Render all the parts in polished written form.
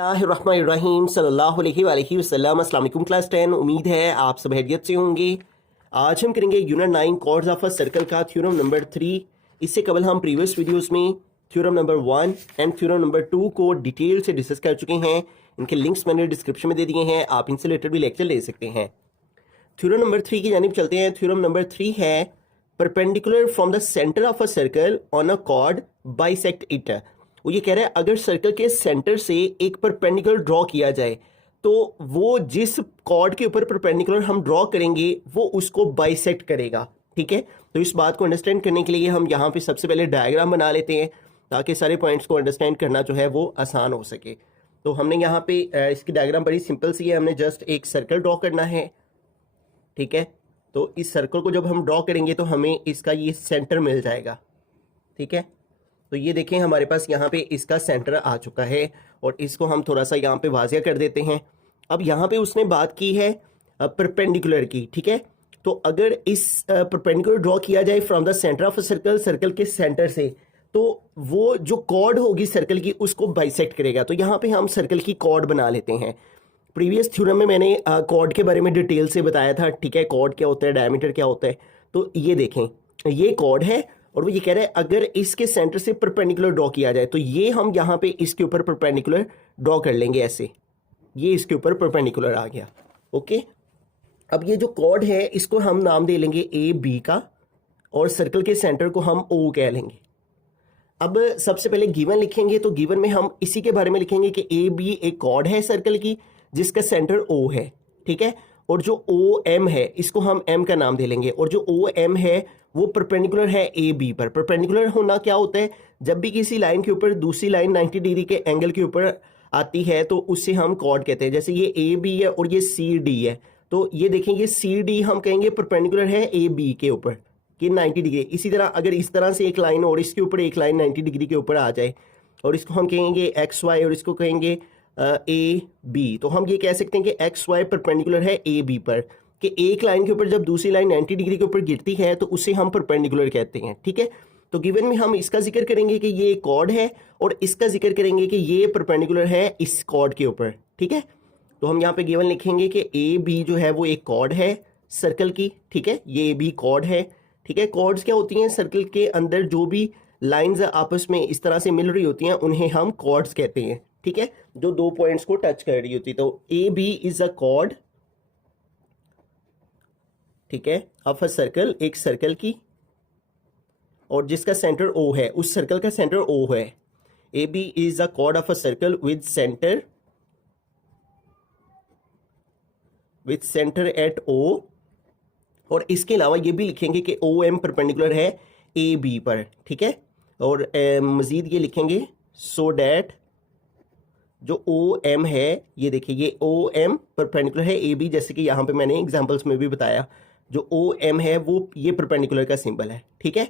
बिस्मिल्लाहिर्रहमानिर्रहीम सल्लल्लाहु अलैहि वसल्लम। अस्सलाम वालेकुम क्लास 10। उम्मीद है आप सब खैरियत से होंगे। आज हम करेंगे unit 9 chords of a circle का थ्योरम नंबर 3। इससे कबल हम प्रीवियस वीडियोस में theorem number 1 and theorem number 2 को डिटेल से डिस्कस कर चुके हैं। इनके लिंक्स मैंने डिस्क्रिप्शन में दे दिए हैं, आप इनसे रिलेटेड भी लेक्चर ले सकते हैं। थ्योरम नंबर 3 की जानिब चलते हैं। थ्योरम नंबर 3 है perpendicular from the centre of a circle on a cord bisect it. वो ये कह रहा है अगर सर्कल के सेंटर से एक परपेंडिकुलर ड्रॉ किया जाए तो वो जिस कॉर्ड के ऊपर परपेंडिकुलर हम ड्रॉ करेंगे वो उसको बाइसेक्ट करेगा। ठीक है, तो इस बात को अंडरस्टैंड करने के लिए हम यहाँ पे सबसे पहले डायग्राम बना लेते हैं ताकि सारे पॉइंट्स को अंडरस्टैंड करना जो है वो आसान हो सके। तो हमने यहाँ पे इसकी डायग्राम बड़ी सिंपल सी है, हमने जस्ट एक सर्कल ड्रॉ करना है। ठीक है, तो इस सर्कल को जब हम ड्रॉ करेंगे तो हमें इसका ये सेंटर मिल जाएगा। ठीक है, तो ये देखें हमारे पास यहाँ पे इसका सेंटर आ चुका है और इसको हम थोड़ा सा यहाँ पे वाज़िया कर देते हैं। अब यहाँ पे उसने बात की है परपेंडिकुलर की। ठीक है, तो अगर इस परपेंडिकुलर ड्रॉ किया जाए from the centre of a circle, circle के सेंटर से, तो वो जो कॉर्ड होगी सर्कल की उसको बाइसेक्ट करेगा। तो यहाँ पे हम सर्कल की कॉर्ड बना लेते हैं। प्रीवियस थ्योरम में मैंने कॉर्ड के बारे में डिटेल से बताया था। ठीक है, कॉर्ड क्या होता है, डायमीटर क्या होता है। तो ये देखें, ये कॉर्ड है और वो ये कह रहा है अगर इसके सेंटर से परपेंडिकुलर ड्रॉ किया जाए तो ये हम यहाँ पे इसके ऊपर परपेंडिकुलर ड्रॉ कर लेंगे ऐसे। ये इसके ऊपर परपेंडिकुलर आ गया। ओके, अब ये जो कॉर्ड है इसको हम नाम दे लेंगे ए बी का और सर्कल के सेंटर को हम ओ कह लेंगे। अब सबसे पहले गिवन लिखेंगे तो गिवन में हम इसी के बारे में लिखेंगे कि ए बी एक कॉर्ड है सर्कल की जिसका सेंटर ओ है। ठीक है, और जो ओ एम है इसको हम एम का नाम दे लेंगे और जो ओ एम है वो परपेंडिकुलर है ए बी पर। परपेंडिकुलर होना क्या होता है, जब भी किसी लाइन के ऊपर दूसरी लाइन 90 डिग्री के एंगल के ऊपर आती है तो उससे हम कॉर्ड कहते हैं। जैसे ये ए बी है और ये सी डी है, तो ये देखें ये सी डी हम कहेंगे परपेंडिकुलर है ए बी के ऊपर कि 90 डिग्री। इसी तरह अगर इस तरह से एक लाइन और इसके ऊपर एक लाइन 90 डिग्री के ऊपर आ जाए और इसको हम कहेंगे एक्स वाई और इसको कहेंगे ए बी, तो हम ये कह सकते हैं कि एक्स वाई परपेंडिकुलर है ए बी पर, कि एक लाइन के ऊपर जब दूसरी लाइन 90 डिग्री के ऊपर गिरती है तो उसे हम परपेंडिकुलर कहते हैं। ठीक है, तो गिवन में हम इसका जिक्र करेंगे कि ये कॉर्ड है और इसका जिक्र करेंगे कि ये परपेंडिकुलर है इस कॉर्ड के ऊपर। ठीक है, तो हम यहाँ पे गिवन लिखेंगे कि ए बी जो है वो एक कॉर्ड है सर्कल की। ठीक है, ये ए बी कॉर्ड है। ठीक है, कॉर्ड्स क्या होती हैं, सर्कल के अंदर जो भी लाइंस आपस में इस तरह से मिल रही होती हैं उन्हें हम कॉर्ड्स कहते हैं। ठीक है, जो दो पॉइंट्स को टच कर रही होती, तो A B is a chord. ठीक है, ऑफ अ सर्कल, एक सर्कल की और जिसका सेंटर ओ है, उस सर्कल का सेंटर ओ है। A B is a chord of a circle with centre at O. और इसके अलावा ये भी लिखेंगे कि ओ एम परपेंडिकुलर है ए बी पर। ठीक है, और मजीद ये लिखेंगे सो डैट जो ओ एम है, ये देखिए ये ओ एम परपेंडिकुलर है ए बी, जैसे कि यहाँ पे मैंने एग्जांपल्स में भी बताया जो ओ एम है वो ये परपेंडिकुलर का सिंबल है। ठीक है,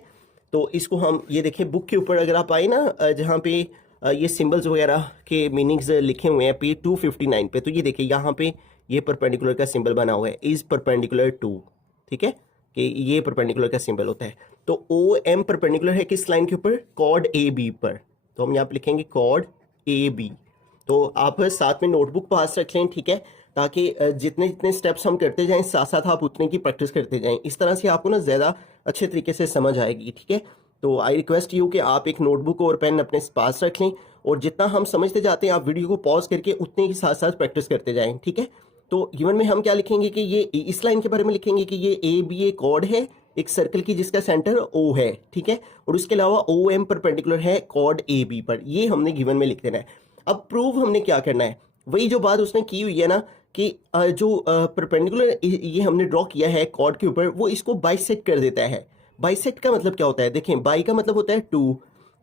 तो इसको हम ये देखें बुक के ऊपर अगर आप आए ना जहाँ पे ये सिंबल्स वगैरह के मीनिंग्स लिखे हुए हैं पेज 259 पे, तो ये देखिए यहाँ पे ये परपेंडिकुलर का सिंबल बना हुआ है, इज परपेंडिकुलर टू। ठीक है, कि ये परपेंडिकुलर का सिंबल होता है। तो ओ एम परपेंडिकुलर है किस लाइन के ऊपर, कॉर्ड ए बी पर, तो हम यहाँ पे लिखेंगे कॉर्ड ए बी। तो आप साथ में नोटबुक पास रख लें। ठीक है, ताकि जितने जितने स्टेप्स हम करते जाएं साथ साथ आप उतने की प्रैक्टिस करते जाएं, इस तरह से आपको ना ज़्यादा अच्छे तरीके से समझ आएगी। ठीक है, तो आई रिक्वेस्ट यू कि आप एक नोटबुक और पेन अपने पास रख लें और जितना हम समझते जाते हैं आप वीडियो को पॉज करके उतने के साथ साथ प्रैक्टिस करते जाएं। ठीक है, तो गिवन में हम क्या लिखेंगे कि ये इस लाइन के बारे में लिखेंगे कि ये ए बी ए कॉर्ड है एक सर्कल की जिसका सेंटर ओ है। ठीक है, और उसके अलावा ओ एम परपेंडिकुलर है कॉर्ड ए बी पर, ये हमने गिवन में लिख देना है। अब प्रूव हमने क्या करना है, वही जो बात उसने की हुई है ना कि जो परपेंडिकुलर ये हमने ड्रॉ किया है कॉर्ड के ऊपर वो इसको बाइसेक्ट कर देता है। बाइसेक्ट का मतलब क्या होता है, देखें बाई का मतलब होता है टू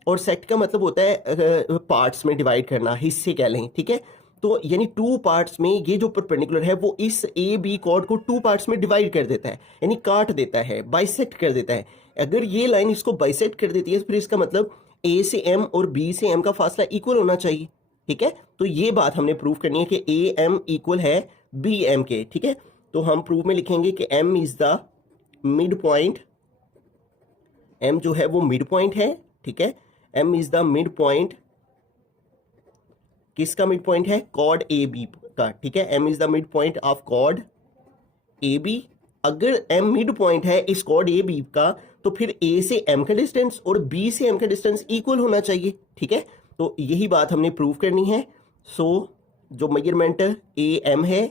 और सेक्ट का मतलब होता है पार्ट्स में डिवाइड करना, हिस्से कह लें। ठीक है, तो यानी टू पार्ट्स में ये जो परपेंडिकुलर है वो इस ए बी कॉर्ड को टू पार्ट्स में डिवाइड कर देता है, यानी काट देता है, बाइसेक्ट कर देता है। अगर ये लाइन इसको बाइसेक्ट कर देती है फिर इसका मतलब ए से एम और बी से एम का फासला इक्वल होना चाहिए। ठीक है, तो ये बात हमने प्रूव करनी है कि ए एम इक्वल है बी एम के। ठीक है, तो हम प्रूव में लिखेंगे कि M is the mid point, M जो है वो मिड पॉइंट है। ठीक है, M is the mid point किसका मिड पॉइंट है? कॉर्ड ए बी का, ठीक है। m is the mid point of chord A B. अगर m मिड पॉइंट है इस कॉर्ड ए बी का तो फिर a से m का डिस्टेंस और b से m का डिस्टेंस इक्वल होना चाहिए, ठीक है। तो यही बात हमने प्रूव करनी है। सो जो मेजरमेंट ए एम है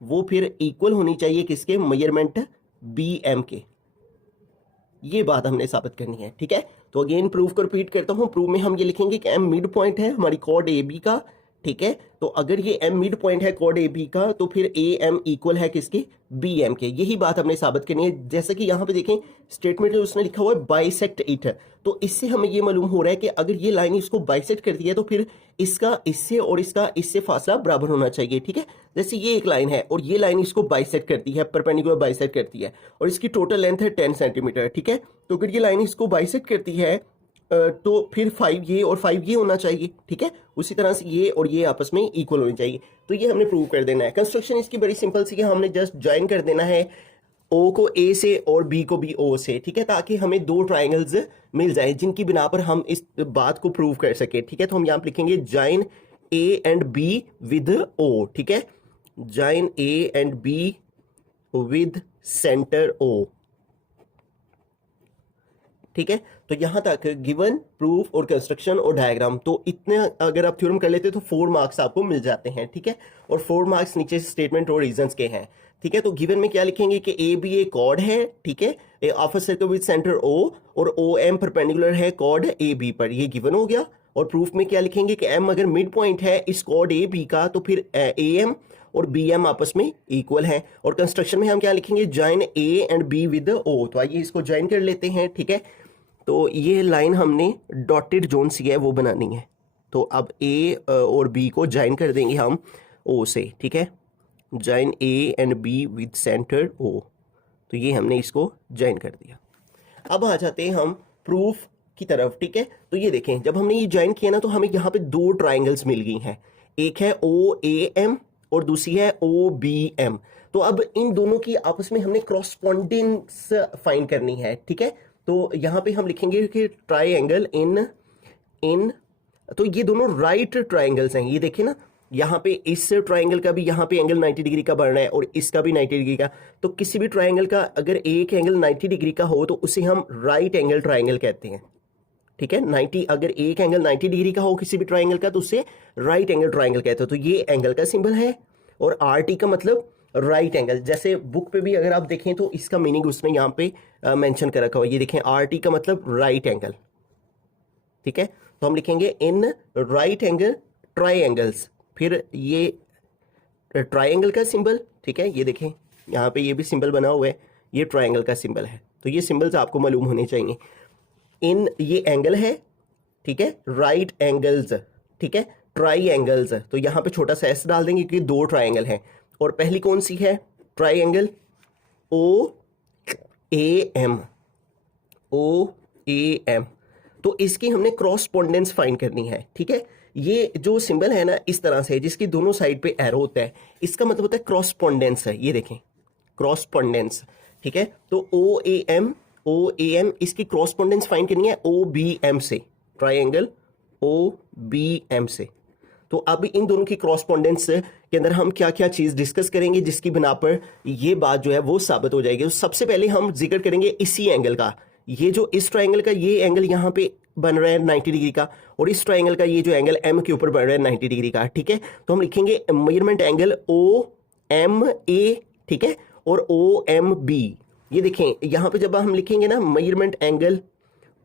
वो फिर इक्वल होनी चाहिए किसके? मेजरमेंट बी एम के। ये बात हमने साबित करनी है, ठीक है। तो अगेन प्रूफ को रिपीट करता हूं। प्रूफ में हम ये लिखेंगे कि m मिड पॉइंट है हमारी कॉर्ड ए बी का, ठीक है। तो अगर ये m मिड पॉइंट है कॉर्ड ए बी का तो फिर ए एम इक्वल है किसके? बी एम के। यही बात हमने साबित करनी है। जैसे कि यहाँ पे देखें स्टेटमेंट में उसने लिखा हुआ है बाइसेक्ट इट, तो इससे हमें ये मालूम हो रहा है कि अगर ये लाइन इसको बाइसेक्ट करती है तो फिर इसका इससे और इसका इससे फासला बराबर होना चाहिए, ठीक है। जैसे ये एक लाइन है और ये लाइन इसको बाइसेक्ट करती है, परपेंडिकुलर बाइसेक्ट करती है और इसकी टोटल लेंथ है 10 सेंटीमीटर, ठीक है। तो अगर ये लाइन इसको बाइसेक्ट करती है तो फिर 5 ये और 5 ये होना चाहिए, ठीक है। उसी तरह से ये और ये आपस में इक्वल होनी चाहिए। तो ये हमने प्रूव कर देना है। कंस्ट्रक्शन इसकी बड़ी सिंपल सी है, हमने जस्ट ज्वाइन कर देना है ओ को ए से और बी को बी ओ से, ठीक है, ताकि हमें दो ट्राइंगल्स मिल जाए जिनकी बिना पर हम इस बात को प्रूव कर सके, ठीक है। तो हम यहाँ पे लिखेंगे join A and B with O, ठीक है। Join A and B with centre O, ठीक है। तो यहां तक गिवन, प्रूफ और कंस्ट्रक्शन और डायग्राम, तो इतने अगर आप थ्योरम कर लेते तो 4 मार्क्स आपको मिल जाते हैं, ठीक है। और 4 मार्क्स नीचे स्टेटमेंट और रीजंस के हैं, ठीक है। तो गिवन में क्या लिखेंगे कि ए बी ए कॉर्ड है, ठीक है, of a circle with centre O और ओ एम परपेंडिकुलर है कॉर्ड ए बी पर, ये गिवन हो गया। और प्रूफ में क्या लिखेंगे कि एम अगर मिड पॉइंट है इस कॉर्ड ए बी का तो फिर ए एम और बी एम आपस में इक्वल है। और कंस्ट्रक्शन में हम क्या लिखेंगे? Join A and B with O. तो आइए इसको ज्वाइन कर लेते हैं, ठीक है। तो ये लाइन हमने डॉटेड जोन सी है वो बनानी है। तो अब ए और बी को ज्वाइन कर देंगे हम ओ से, ठीक है। Join A and B with centre O. तो ये हमने इसको ज्वाइन कर दिया। अब आ जाते हैं हम प्रूफ की तरफ, ठीक है। तो ये देखें जब हमने ये ज्वाइन किया ना तो हमें यहाँ पे दो ट्राइंगल्स मिल गई हैं, एक है ओ ए एम और दूसरी है ओ बी एम। तो अब इन दोनों की आपस में हमने क्रॉसपोंडेंस फाइंड करनी है, ठीक है। तो यहाँ पे हम लिखेंगे कि ट्राइंगल इन तो ये दोनों राइट ट्राइंगल्स हैं। ये देखिए ना, यहाँ पे इस ट्राइंगल का भी यहाँ पे एंगल 90 डिग्री का बन रहा है और इसका भी 90 डिग्री का। तो किसी भी ट्राइंगल का अगर एक एंगल 90 डिग्री का हो तो उसे हम राइट एंगल ट्राइंगल कहते हैं, ठीक है। 90 अगर एक एंगल 90 डिग्री का हो किसी भी ट्राइंगल का तो उसे राइट एंगल ट्राइंगल कहते हैं। तो ये एंगल का सिंबल है और आर टी का मतलब राइट एंगल। जैसे बुक पे भी अगर आप देखें तो इसका मीनिंग उसमें यहाँ पे मेंशन कर रखा हुआ है। ये देखें आर टी का मतलब राइट एंगल, ठीक है। तो हम लिखेंगे इन राइट एंगल ट्राइंगल्स, फिर ये ट्राइंगल का सिंबल, ठीक है। ये देखें यहाँ पे ये भी सिंबल बना हुआ है, ये ट्राइंगल का सिंबल है। तो ये सिंबल्स आपको मालूम होने चाहिए। इन ये एंगल है, ठीक है, राइट एंगल्स, ठीक है, ट्राइंगल्स। तो यहाँ पे छोटा सा एस डाल देंगे क्योंकि दो ट्राइंगल हैं। और पहली कौन सी है? Triangle O A M, O A M. तो इसकी हमने क्रॉसपोंडेंस फाइंड करनी है, ठीक है। ये जो सिंबल है ना इस तरह से जिसकी दोनों साइड पे एरो होता है, इसका मतलब होता है क्रॉसपोंडेंस है। ये देखें क्रॉसपोंडेंस, ठीक है। तो ओ ए एम इसकी क्रॉसपोंडेंस फाइंड करनी है ओ बी एम से, ट्राइंगल ओ बी एम से। तो अब इन दोनों की क्रॉसपोंडेंस के अंदर हम क्या क्या चीज डिस्कस करेंगे जिसकी बिना पर ये बात जो है वो साबित हो जाएगी। तो सबसे पहले हम जिक्र करेंगे इसी एंगल का। ये जो इस ट्राइंगल का ये एंगल यहाँ पे बन रहा है 90 डिग्री का और इस ट्राइंगल का ये जो एंगल एम के ऊपर बन रहा है 90 डिग्री का, ठीक है। तो हम लिखेंगे measurement angle O M A, ठीक है, और ओ एम बी। ये देखें यहाँ पे जब हम लिखेंगे ना measurement angle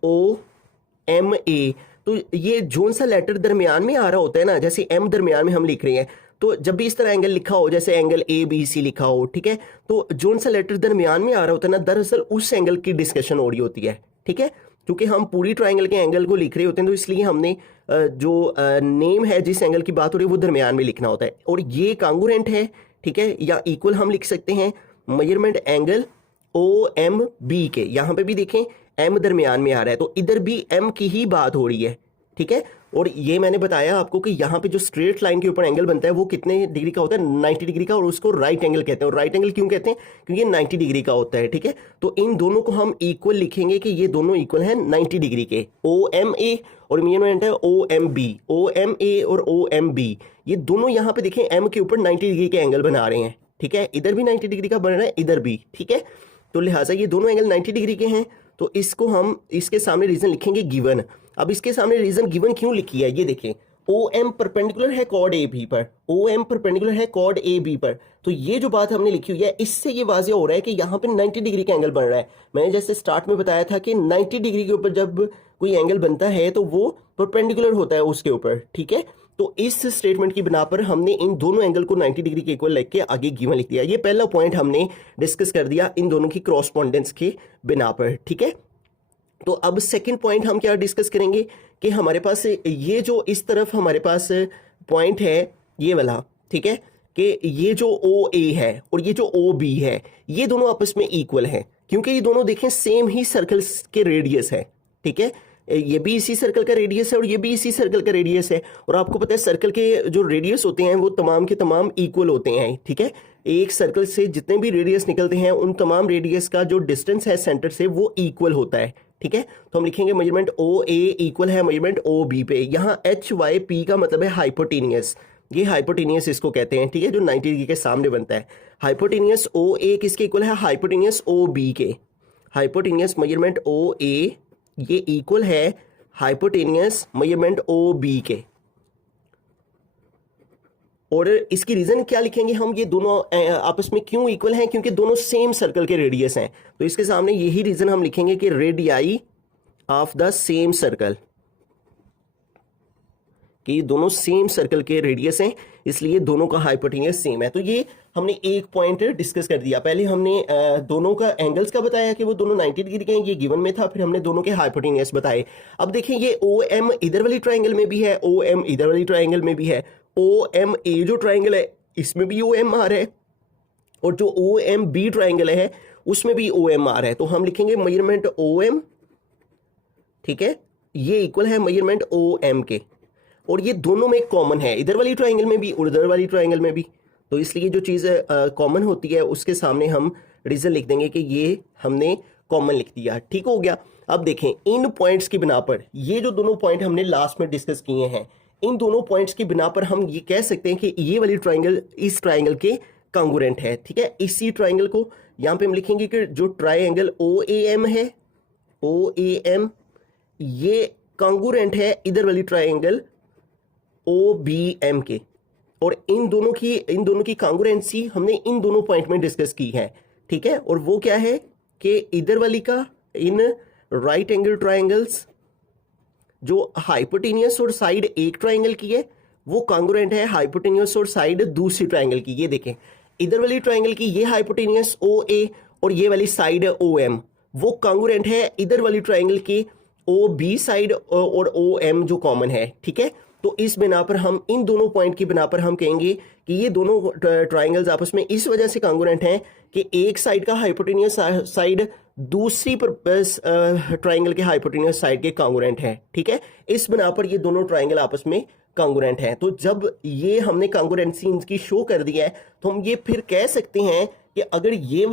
O M A, तो ये जोन सा लेटर दरमियान में आ रहा होता है ना, जैसे एम दरमियान में हम लिख रहे हैं। तो जब भी इस तरह एंगल लिखा हो, जैसे एंगल ए बी सी लिखा हो, ठीक है, तो जोन सा लेटर दरमियान में आ रहा होता है ना, दरअसल उस एंगल की डिस्कशन हो रही होती है, ठीक है। क्योंकि हम पूरी ट्राइंगल के एंगल को लिख रहे होते हैं तो इसलिए हमने जो नेम है जिस एंगल की बात हो रही है वो दरमियान में लिखना होता है। और ये कांगुरेंट है, ठीक है, या इक्वल हम लिख सकते हैं measurement angle O M B के। यहाँ पे भी देखें एम दरमियान में आ रहा है तो इधर भी एम की ही बात हो रही है, ठीक है। और ये मैंने बताया आपको कि यहाँ पे जो स्ट्रेट लाइन के ऊपर एंगल बनता है वो कितने डिग्री का होता है, 90 डिग्री का, और उसको राइट एंगल कहते हैं। और राइट एंगल क्यों कहते हैं, क्योंकि ये 90 डिग्री का होता है, ठीक है। तो इन दोनों को हम इक्वल लिखेंगे कि ये दोनों इक्वल हैं 90 डिग्री के, OMA और मेजरमेंट है OMB। OMA और OMB ये दोनों यहाँ पे देखें M के ऊपर 90 डिग्री के एंगल बना रहे हैं, ठीक है। इधर भी 90 डिग्री का बन रहा है, इधर भी, ठीक है। तो लिहाजा ये दोनों एंगल 90 डिग्री के हैं। तो इसको हम इसके सामने रीजन लिखेंगे गिवन। अब इसके सामने रीजन गिवन क्यों लिखी है, ये देखें, OM परपेंडिकुलर है कॉर्ड AB पर, OM परपेंडिकुलर है कॉर्ड AB पर। तो ये जो बात हमने लिखी हुई है, इससे ये वाज़ेह हो रहा है कि यहाँ पे 90 डिग्री का एंगल बन रहा है। मैंने जैसे स्टार्ट में बताया था कि 90 डिग्री के ऊपर जब कोई एंगल बनता है तो वो परपेंडिकुलर होता है उसके ऊपर, ठीक है। तो इस स्टेटमेंट की बिना पर हमने इन दोनों एंगल को 90 डिग्री के इक्वल लिख के आगे गिवन लिख दिया। ये पहला पॉइंट हमने डिस्कस कर दिया इन दोनों की क्रॉसपोंडेंस के बिना पर, ठीक है। तो अब सेकंड पॉइंट हम क्या डिस्कस करेंगे कि हमारे पास ये जो इस तरफ हमारे पास पॉइंट है ये वाला, ठीक है, कि ये जो OA है और ये जो OB है ये दोनों आपस में इक्वल हैं, क्योंकि ये दोनों देखें सेम ही सर्कल के रेडियस है, ठीक है। ये भी इसी सर्कल का रेडियस है और ये भी इसी सर्कल का रेडियस है। और आपको पता है सर्कल के जो रेडियस होते हैं वो तमाम के तमाम इक्वल होते हैं, ठीक है। एक सर्कल से जितने भी रेडियस निकलते हैं उन तमाम रेडियस का जो डिस्टेंस है सेंटर से वो इक्वल होता है, ठीक है। तो हम लिखेंगे मेजरमेंट OA इक्वल है मेजरमेंट OB पे। यहाँ HYP का मतलब है हाइपोटेनियस, ये हाइपोटेनियस इसको कहते हैं, ठीक है, जो 90 डिग्री के सामने बनता है। हाइपोटेनियस OA किसके इक्वल है, हाइपोटेनियस OB के। हाइपोटेनियस मेजरमेंट OA ये इक्वल है हाइपोटेनियस मेजरमेंट OB के। और इसकी रीजन क्या लिखेंगे हम, ये दोनों आपस में क्यों इक्वल हैं, क्योंकि दोनों सेम सर्कल के रेडियस हैं। तो इसके सामने यही रीजन हम लिखेंगे कि radii of the same circle, कि ये दोनों सेम सर्कल के रेडियस हैं, इसलिए दोनों का हाइपोटेनियस सेम है। तो ये हमने एक पॉइंट डिस्कस कर दिया। पहले हमने दोनों का एंगल्स का बताया कि वो दोनों 90 डिग्री के हैं, ये गिवन में था। फिर हमने दोनों के हाइपोटेनियस बताए। अब देखें ये OM इधर वाली ट्राइंगल में भी है, OM इधर वाली ट्राइंगल में भी है। OMA जो ट्राइंगल है इसमें भी OM आ रहा है, और जो OMB ट्राइंगल है उसमें भी OM आ रहा है। तो हम लिखेंगे मेजरमेंट OM, ठीक है, ये इक्वल है मेजरमेंट OM के। और ये दोनों में कॉमन है, इधर वाली ट्राइंगल में भी और उधर वाली ट्राइंगल में भी। तो इसलिए जो चीज़ कॉमन होती है उसके सामने हम रीजन लिख देंगे कि ये हमने कॉमन लिख दिया, ठीक हो गया। अब देखें इन पॉइंट्स की बिना पर, ये जो दोनों पॉइंट हमने लास्ट में डिस्कस किए हैं, इन दोनों पॉइंट्स की बिना पर हम ये कह सकते हैं कि ये वाली ट्राइंगल इस ट्राइंगल के कांगुरेंट है, ठीक है। इसी ट्राइंगल को यहाँ पे हम लिखेंगे कि जो ट्राइंगल OAM है, OAM ये कांगुरेंट है इधर वाली ट्राइंगल OBM के। और इन दोनों की कांगुरेंसी हमने इन दोनों पॉइंट में डिस्कस की है, ठीक है। और वो क्या है कि इधर वाली का इन राइट एंगल ट्राइंगल्स जो हाइपोटेनियस और साइड एक ट्राइंगल की है वो कांगुरेंट है हाइपोटेनियस और साइड दूसरी ट्राइंगल की। ये देखें इधर वाली ट्राइंगल की ये हाइपोटेनियस OA और ये वाली साइड OM वो कांगुरेंट है इधर वाली ट्राइंगल की OB साइड और OM जो कॉमन है, ठीक है। तो इस बिना पर हम इन दोनों पॉइंट की बिना पर हम कहेंगे कि ये दोनों ट्राइंगल्स आपस में इस वजह से कांगुरेंट हैं कि एक साइड का हाइपोटेनियस साइड दूसरी ट्राइंगल के हाइपोटेनियस साइड के कांगुरेंट है, ठीक है। इस बिना पर ये दोनों ट्राइंगल आपस में कांगुरेंट हैं। तो जब ये हमने कांगुरेंसी इनकी शो कर दी है तो हम ये फिर कह सकते हैं कि अगर ये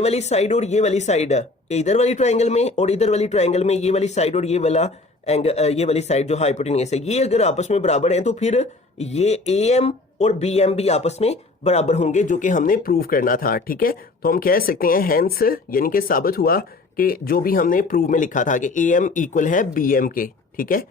वाली साइड और ये वाली साइड इधर वाली ट्राइंगल में और इधर वाली ट्राइंगल में ये वाली साइड और ये वाली साइड जो हाइपोटेनियस है ये अगर आपस में बराबर हैं तो फिर ये AM और BM भी आपस में बराबर होंगे, जो कि हमने प्रूव करना था, ठीक है। तो हम कह सकते हैं हेंस यानी कि साबित हुआ कि जो भी हमने प्रूव में लिखा था कि AM इक्वल है BM के, ठीक है।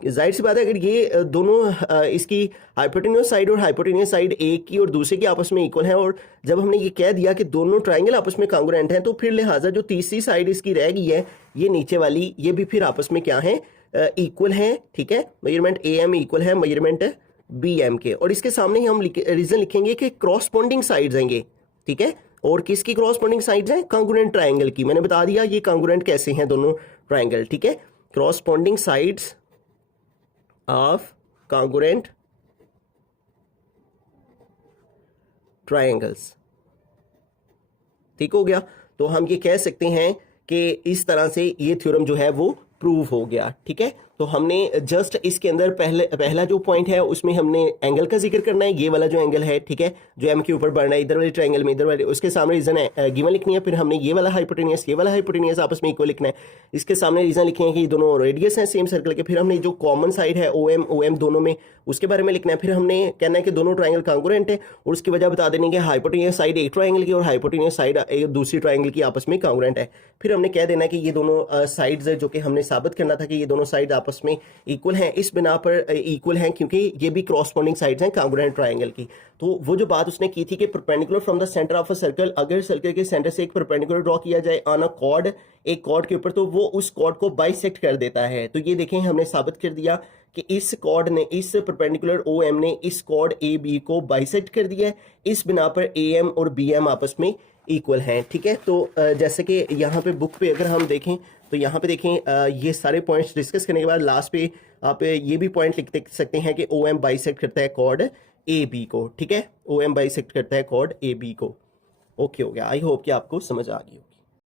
जाहिर सी बात है अगर ये दोनों इसकी हाइपोटेनियस साइड और हाइपोटेनियस साइड एक की और दूसरे की आपस में इक्वल है, और जब हमने ये कह दिया कि दोनों ट्राइंगल आपस में कांगुरेंट हैं तो फिर लिहाजा जो तीसरी साइड इसकी रह गई है ये नीचे वाली ये भी फिर आपस में क्या है, इक्वल है, ठीक है। मेजरमेंट AM इक्वल है मेजरमेंट BM के। और इसके सामने ही हम रीजन लिखेंगे कि क्रॉसपोंडिंग साइड्स आएंगे, ठीक है। और किसकी क्रॉसपोंडिंग साइड्स हैं, कांगुरेंट ट्राइंगल की। मैंने बता दिया ये कांगुरेंट कैसे हैं दोनों ट्राइंगल, ठीक है। Corresponding sides of congruent triangles, ठीक हो गया। तो हम ये कह सकते हैं कि इस तरह से ये थ्योरम जो है वो प्रूव हो गया, ठीक है। तो हमने जस्ट इसके अंदर पहला जो पॉइंट है उसमें हमने एंगल का जिक्र करना है, ये वाला जो एंगल है, ठीक है, जो एम के ऊपर बढ़ना है इधर वाले ट्रायंगल में, इधर वाले उसके सामने रीजन है गिवन लिखनी है। फिर हमने ये वाला हाइपोटेनियस आपस में इक्वल लिखना है, इसके सामने रीजन लिखे हैं कि ये दोनों रेडियस हैं सेम सर्कल के। फिर हमने जो कॉमन साइड है ओ एम दोनों में, उसके बारे में लिखना है। फिर हमने कहना है कि दोनों ट्रायंगल कांग्रुएंट है और उसकी वजह बता देनी है कि हाइपोटेनियस साइड एक ट्रायंगल की और हाइपोटेनियस साइड एक दूसरी ट्रायंगल की आपस में कांग्रुएंट है। फिर हमने कह देना है कि ये दोनों साइड्स जो कि हमने साबित करना था कि ये दोनों साइड आपस में इक्वल हैं, इस बिना पर इक्वल हैं क्योंकि ये भी क्रॉसपोंडिंग साइड्स हैं कांग्रुएंट ट्रायंगल की। तो वो जो बात उसने की थी कि perpendicular from the centre of a circle, अगर सर्कल के सेंटर से एक परपेंडिकुलर ड्रॉ किया जाए ऑन अ कॉर्ड, एक कॉर्ड के ऊपर, तो वो उस कॉर्ड को बाइसेक्ट कर देता है। तो ये देखें हमने साबित कर दिया कि इस कॉर्ड ने, इस परपेंडिकुलर ओ एम ने इस कॉर्ड ए बी को बाइसेक्ट कर दिया है, इस बिना पर ए एम और बी एम आपस में इक्वल हैं, ठीक है। तो जैसे कि यहाँ पे बुक पे अगर हम देखें तो यहाँ पे देखें ये सारे पॉइंट्स डिस्कस करने के बाद लास्ट पे आप ये भी पॉइंट लिख सकते हैं कि ओ एम बाइसेक्ट करता है कॉर्ड ए बी को, ठीक है, ओ एम बाइसेक्ट करता है कॉर्ड ए बी को। ओके हो गया, आई होप कि आपको समझ आ गई होगी।